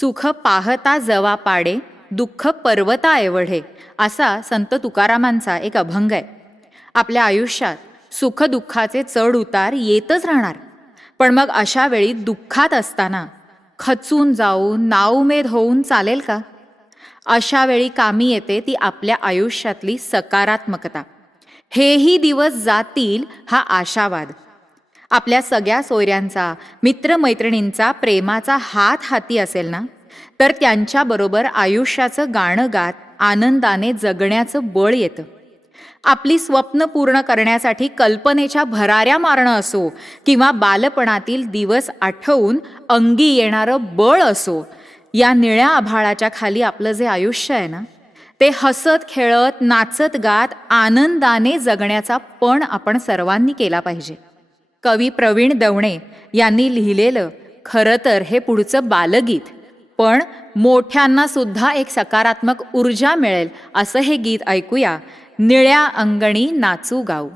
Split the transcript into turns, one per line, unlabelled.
सुख पाहता जवा पाडे दुःख पर्वता एवढे असा संत तुकारामांचा एक अभंग आहे. आपल्या आयुष्यात सुखदुःखाचे चढ उतार येतच राहणार. पण मग अशा वेळी दुःखात असताना खचून जाऊन नाउमेद होऊन चालेल का? अशा वेळी कामी येते ती आपल्या आयुष्यातली सकारात्मकता. हेही दिवस जातील हा आशावाद. आपल्या सगळ्या सोयऱ्यांचा मित्रमैत्रिणींचा प्रेमाचा हात हाती असेल ना? तर त्यांच्याबरोबर आयुष्याचं गाणं गात आनंदाने जगण्याचं बळ येतं. आपली स्वप्न पूर्ण करण्यासाठी कल्पनेच्या भराऱ्या मारणं असो किंवा बालपणातील दिवस आठवून अंगी येणारं बळ असो या निळ्या आभाळाच्या खाली आपलं जे आयुष्य आहे ना? ते हसत खेळत नाचत गात आनंदाने जगण्याचा पण आपण सर्वांनी केला पाहिजे. कवी प्रवीण दवणे यांनी लिहिलेलं खरं तर हे पुढचं बालगीत. पण मोठ्यांना सुद्धा एक सकारात्मक ऊर्जा मिळेल असं हे गीत ऐकूया. निळ्या अंगणी नाचू गाऊ.